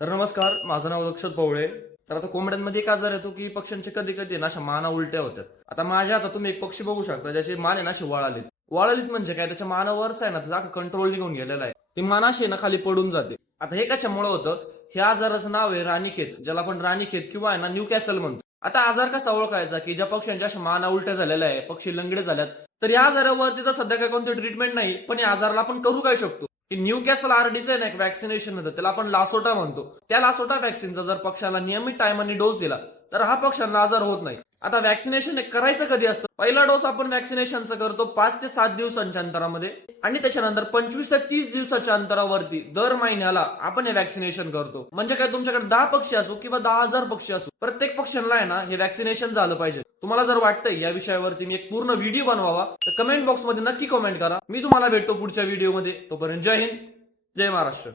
तर नमस्कार, माझं नाव लक्षात पवळे. तर आता कोंबड्यांमध्ये एक आजार येतो की पक्ष्यांचे कधी कधी ना अशा माना उलट्या होतात. आता माझ्या आता तुम्ही एक पक्षी बघू शकता ज्याचे मान आहे ना असे वळालीत. वळालीत म्हणजे काय, त्याच्या मानावरच आहे ना त्याचा कंट्रोल निघून गेलेला आहे. ती मान अशी ना खाली पडून जाते. आता हे कशामुळे होतं? हे आजाराचं नाव आहे राणीखेत, ज्याला आपण राणीखेत किंवा आहे ना न्यू कॅसल म्हणतो. आता आजार कसा ओळखायचा की ज्या पक्ष्यांच्या अशा माना उलट्या झालेल्या आहे, पक्षी लंगडे झाल्यात, तर या आजारावरती तर सध्या काही कोणती ट्रीटमेंट नाही, पण या आजाराला आपण करू काय शकतो की न्यू कॅसल आरडीचं आहे ना एक वॅक्सिनेशन होतं, त्याला आपण लासोटा म्हणतो. त्या लासोटा वॅक्सिनचा जर पक्षाला नियमित टायमाने डोस दिला तर हा पक्ष्यांना आजार होत नाही. आता वॅक्सिनेशन करायचं कधी असतं? पहिला डोस आपण वॅक्सिनेशनचा करतो 5 ते 7 दिवसांच्या अंतरामध्ये, आणि त्याच्यानंतर 25 ते 30 दिवसाच्या अंतरावरती दर महिन्याला आपण हे वॅक्सिनेशन करतो. म्हणजे काय, तुमच्याकडे 10 पक्षी असो किंवा 10,000 पक्षी असो, प्रत्येक पक्ष्यांना आहे ना हे वॅक्सिनेशन झालं पाहिजे. तुम्हाला जर वाटतंय या विषयावरती मी एक पूर्ण व्हिडिओ बनवावा तर कमेंट बॉक्समध्ये नक्की कमेंट करा. मी तुम्हाला भेटतो पुढच्या व्हिडिओमध्ये. तोपर्यंत जय हिंद, जय महाराष्ट्र.